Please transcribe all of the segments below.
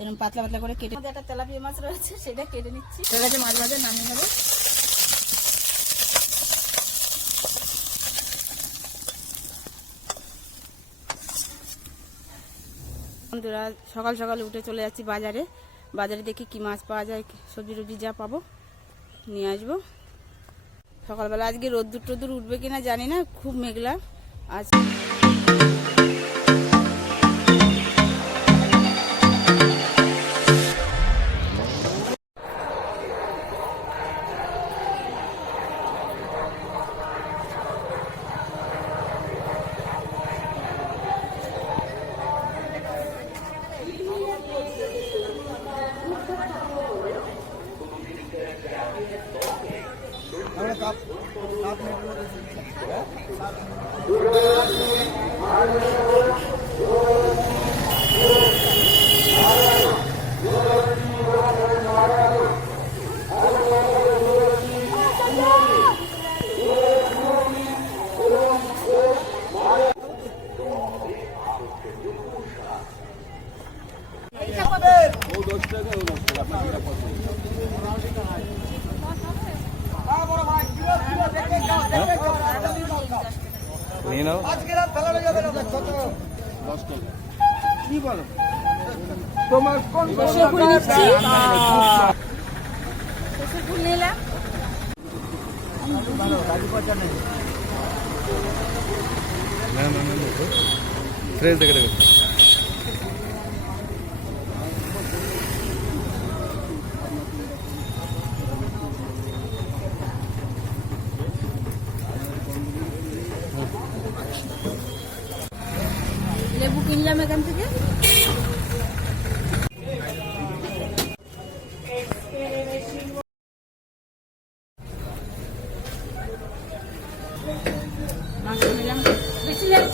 এরকম পাতলা পাতলা করে কেটে একটা তেলাপিয়া মাছ রয়েছে, সেটা কেটে নিচ্ছি। ঠিক আছে মাছ ভাজা নামিয়ে নেব। বন্ধুরা, সকাল সকাল উঠে চলে যাচ্ছি বাজারে। বাজারে দেখি কি মাছ পাওয়া যায় সবজি টবজি যা পাবো, নিয়ে আসব। সকালবেলা আজকে রোদ্দুর টোদ্দুর উঠবে কিনা জানি না, খুব মেঘলা। আজ সর্ষে ফুল নিলাম না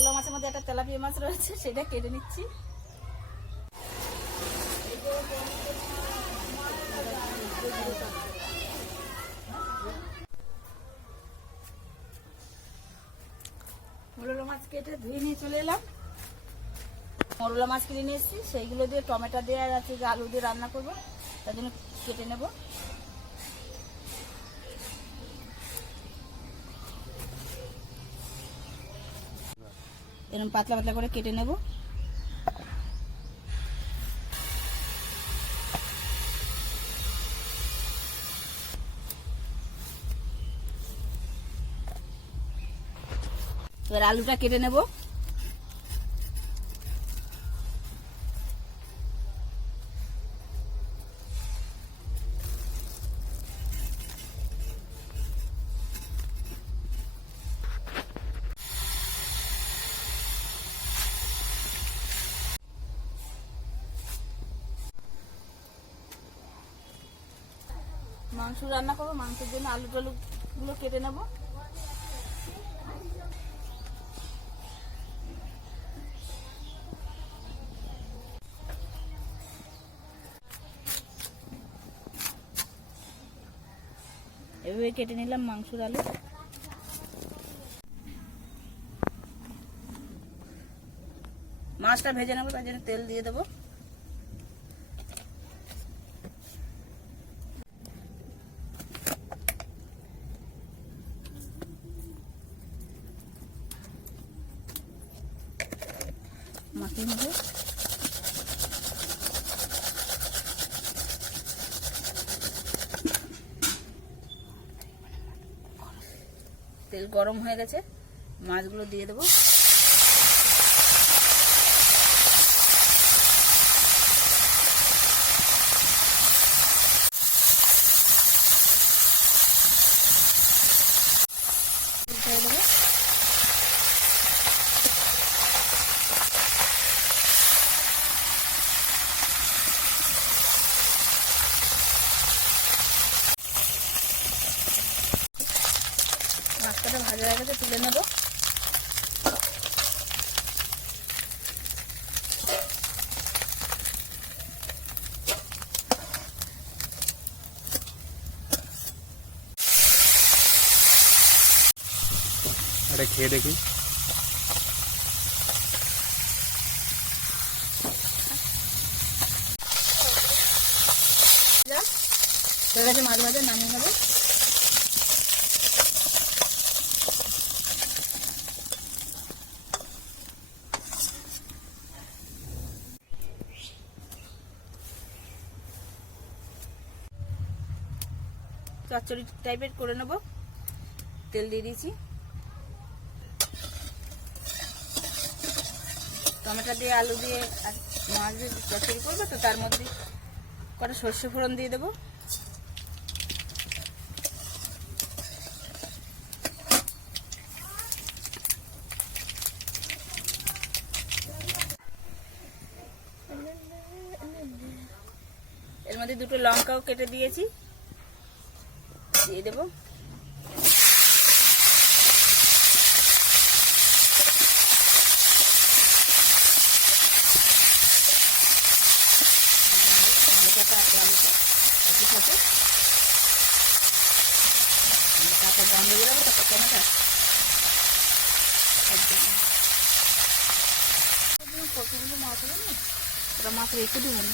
মোরলা মাছের মধ্যে একটা তেলাপিয়া মাছ রয়েছে, সেটা কেটে নিচ্ছি। মোরলা মাছ কেটে ধুয়ে নিয়ে চলে এলাম। মোরলা মাছ কিনে নিয়ে এসেছি, সেইগুলো দিয়ে টমেটো দিয়ে আর আছে আলু দিয়ে রান্না করব, তার জন্য কেটে নেব। এরকম পাতলা পাতলা করে কেটে নেব। এবার আলুটা কেটে নেব। মাংস রান্না করব, মাংসের জন্য আলু টালু গুলো কেটে নেব। এভাবে কেটে নিলাম মাংসর আলু। মাছটা ভেজে নেব, তার জন্য তেল দিয়ে দেবো মাখিয়ে নেব তেল গরম হয়ে গেছে মাছগুলো দিয়ে দেবো উল্টে দেবো লঙ্কাটা ভাজা হয়ে গেছে তুলে নেব এটা খেয়ে দেখি। মাছ নামিয়ে চচ্চড়ি টাইপের করে নেব। তেল দিয়ে দিয়েছি। টমেটো দিয়ে, আলু দিয়ে আর মাছ দিয়ে চচ্চড়ি করব, তো তার মধ্যে কটা সর্ষে ফোড়ন দিয়ে দেবো। এর মধ্যে দুটো লঙ্কাও কেটে দিয়েছি। দিয়ে দেবো। আলুটা একই সাথে তারপর করে দেবো তারপর টমেটো কতগুলো মাছ হবে না ওটা মাছ রেখে দেবেন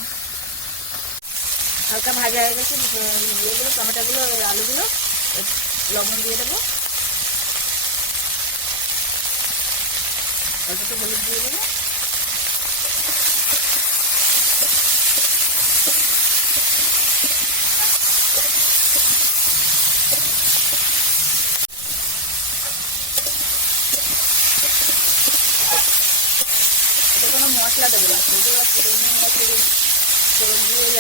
হালকা ভাজা হয়ে গেছে ইয়েগুলো টমেটোগুলো আলুগুলো লবণ দিয়ে দেবো। অল্প হলুদ দিয়ে দেবো এটা কোনো মশলা দেবো না শুধু যাচ্ছে এমনি যাচ্ছে ফোড়ন দিয়ে যাচ্ছে যে মাছটা জল দিয়ে দেবো আমি বলেছি আমার মতো করব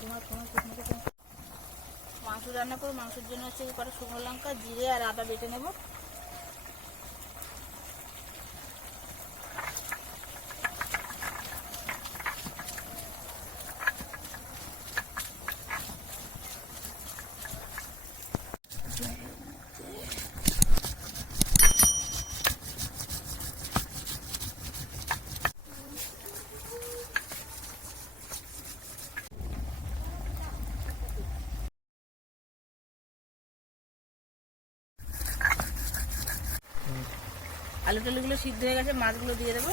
তোমার তোমার ঠিক মতো করো। মাংস রান্না করব, মাংসের জন্য হচ্ছে কটা শুকনো লঙ্কা, জিরে আর আদা বেটে নেব আলু টালুগুলো সিদ্ধ হয়ে গেছে, মাছগুলো দিয়ে দেবো।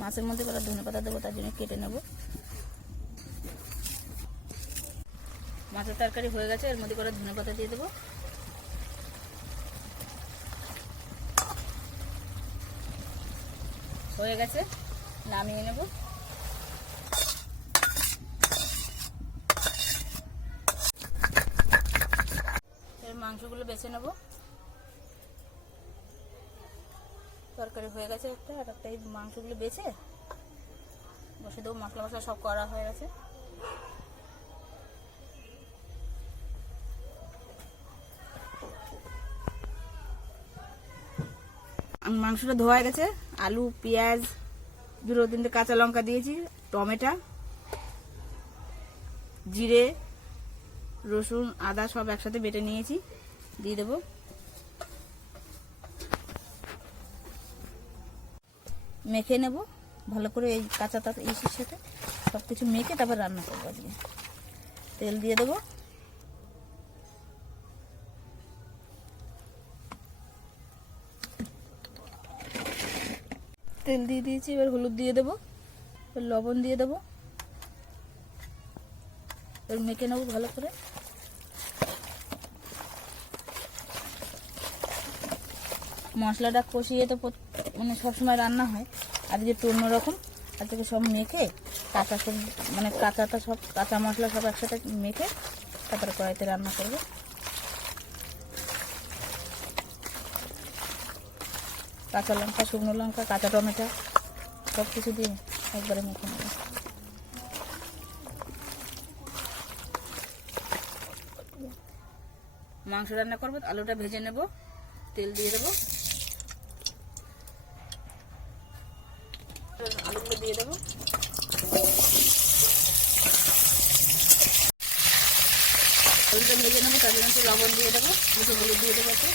মাছের মধ্যে কটা ধনে পাতা দেবো, তার জন্য কেটে নেব। মাছের তরকারি হয়ে গেছে, এর মধ্যে করে ধনে পাতা দিয়ে দেবো। হয়ে গেছে, নামিয়ে নেব। মাংসগুলো বেছে নেব। তরকারি হয়ে গেছে একটা, আর একটা এই মাংসগুলো বেছে বসে দেবো, মশলা মশলা সব করা হয়ে গেছে। মাংসটা ধোয়া গেছে। আলু, পেঁয়াজ দুটো তিনটে কাঁচা লঙ্কা দিয়েছি, টমেটো, জিরে, রসুন, আদা সব একসাথে বেটে নিয়েছি, দিয়ে দেবো। মেখে নেব, ভালো করে এই কাঁচা তাতে ইসের সাথে সব কিছু মেখে তারপর রান্না করব তেল দিয়ে দেবো। তেল দিয়ে দিয়েছি, এবার হলুদ দিয়ে দেবো, এবার লবণ দিয়ে দেবো। এবার মেখে নেব ভালো করে। মশলাটা কষিয়ে তো মানে সবসময় রান্না হয়, আর যেটু অন্যরকম আর থেকে সব মেখে কাঁচা সব মানে কাঁচাটা সব কাঁচা মশলা সব একসাথে মেখে তারপরে কড়াইতে রান্না করব। কাঁচা লঙ্কা, শুকনো লঙ্কা, কাঁচা টমেটো, সব কিছু দিয়ে একবারে মেখে নেব। মাংস রান্না করব, আলুটা ভেজে নেব, তেল দিয়ে দেবো। আলুগুলো দিয়ে দেবো। আলুটা ভেজে নেব, তার লবণ দিয়ে দেবো, দুটো হলুদ দিয়ে দেবো একটু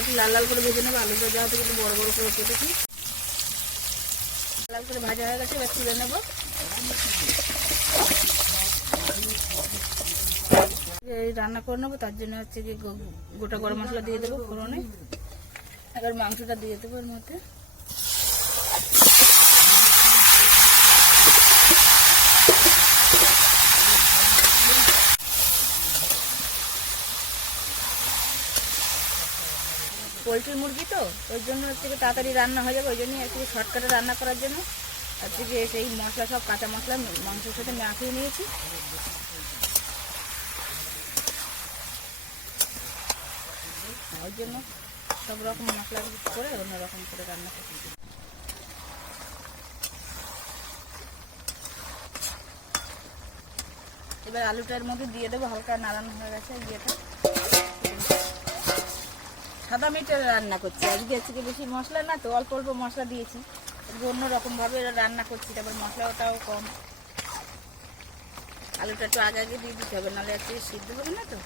একটু লাল লাল করে ভেজে নেব, আলু ভাজা হতে একটু বড় বড় করে কেটেছি লাল করে ভাজা হয়ে গেছে, এবার তুলে নেব। রান্না করে নেব, তার জন্য হচ্ছে গিয়ে গোটা গরম মশলা দিয়ে দেবো ফোড়নে। এবার মাংসটা দিয়ে দেবো এর মধ্যে। পোলট্রি মুরগি তো ওই জন্য হচ্ছে তাড়াতাড়ি রান্না হয়ে যাবে, ওই জন্যই কি শর্টকাটে রান্না করার জন্য। হচ্ছে কি সেই মশলা, সব কাঁচা মশলা, মাংসের সাথে মাখিয়ে নিয়েছি। ওই জন্য সব রকম মশলা করে অন্য রকম করে রান্না করছি। এবার আলুটার মধ্যে দিয়ে দেবো, হালকা নাড়ানো হয়ে গেছে ইয়েটা। সাদা মিটের রান্না করছি। আজকে হচ্ছে কি বেশি মশলা না, তো অল্প অল্প মশলা দিয়েছি। অন্য রকম ভাবে রান্না করছি, তারপর মশলাটাও কম। আলুটা একটু আগে আগে দিয়ে দিতে হবে, নাহলে হচ্ছে সিদ্ধ হবে না তো?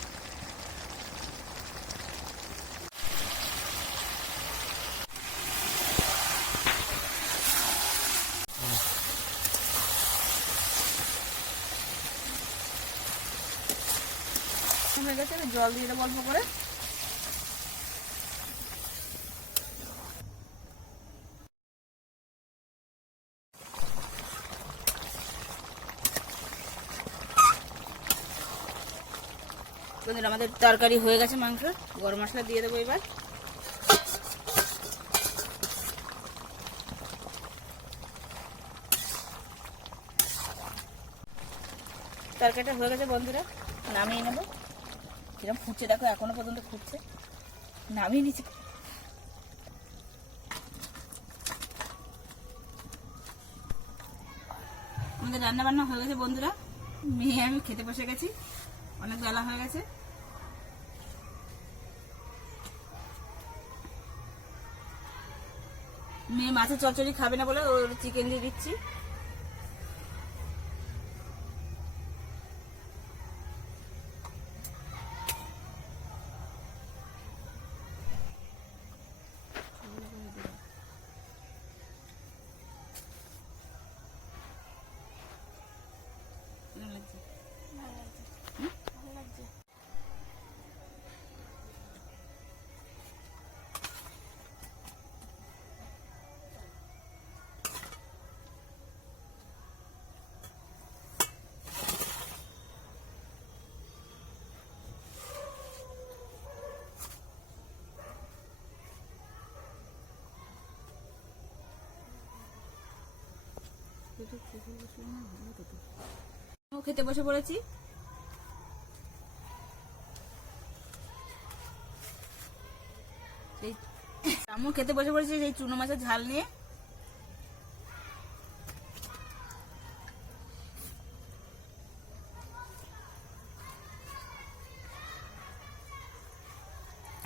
জল দিয়ে দেবো অল্প করে বন্ধুরা আমাদের তরকারি হয়ে গেছে মাংস। গরম মশলা দিয়ে দেবো এবার। তরকারিটা হয়ে গেছে বন্ধুরা, নামিয়ে নেব। কিরম ফুটছে দেখো, এখনও পর্যন্ত ফুটছে। নামিয়ে নিচ্ছি। আমাদের রান্না বান্না হয়ে গেছে বন্ধুরা। মেয়ে, আমি খেতে বসে গেছি। অনেক বেলা হয়ে গেছে। মেয়ে মাছের চচড়ি খাবে না বলে ওর চিকেন দিয়ে দিচ্ছি। খেতে বসে পড়েছি। আমিও খেতে বসে পড়েছি সেই চুনো মাছের ঝাল নিয়ে।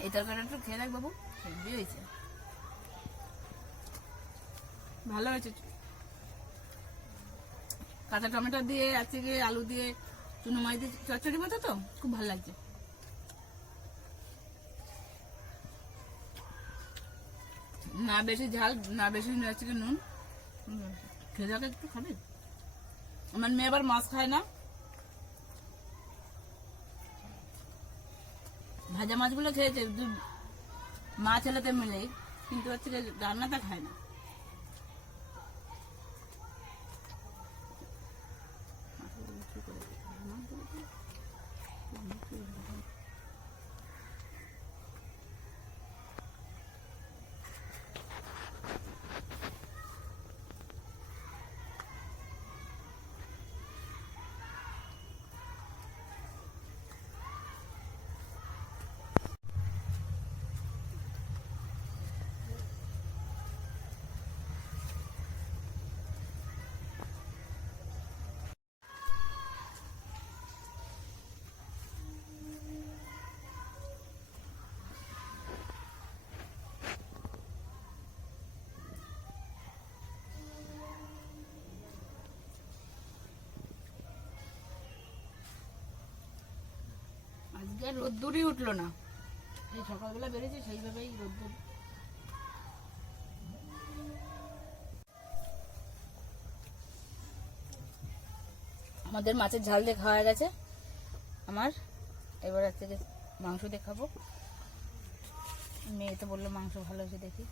এই তরকারিটা একটু খেয়ে দেখ বাবু হয়েছে ভালো হয়েছে কাঁচা টমেটো দিয়ে আজকে আলু দিয়ে, চুনো মাছ দিয়ে, চচ্চড়ি মতো তো? খুব ভালো লাগছে। না বেশি ঝাল, না বেশি হচ্ছে কি নুন। খেয়ে একটু খাবে? আমার মেয়ে আবার মাছ খায় না। ভাজা মাছগুলো খেয়েছে মা ছেলেতে মিলে কিন্তু হচ্ছে রান্নাটা খায় না। আজকে রোদ্দুরই উঠল না। এই সকালবেলা বেড়েছে সেইভাবেই রোদ্দুর। আমাদের মাছের ঝাল দিয়ে খাওয়া গেছে। আমার, এবার আজকে মাংস দিয়ে খাব। মেয়ে তো বলল মাংস ভালো হয়েছে দেখি।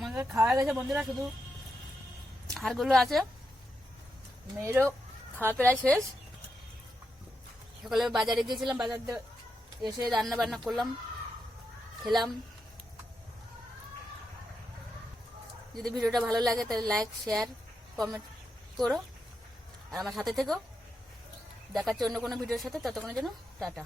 আমাদের খাওয়া গেছে, বন্ধুরা, শুধু হাড়গুলো আছে। মেয়েরও খাওয়া প্রায় শেষ। সকালে বাজারে গিয়েছিলাম, বাজার এসে রান্না বান্না করলাম, খেলাম। যদি ভিডিওটা ভালো লাগে, তাহলে লাইক শেয়ার কমেন্ট করো। আর আমার সাথে থেকো। দেখাচ্ছে অন্য কোনো ভিডিওর সাথে, ততক্ষণের জন্য টাটা।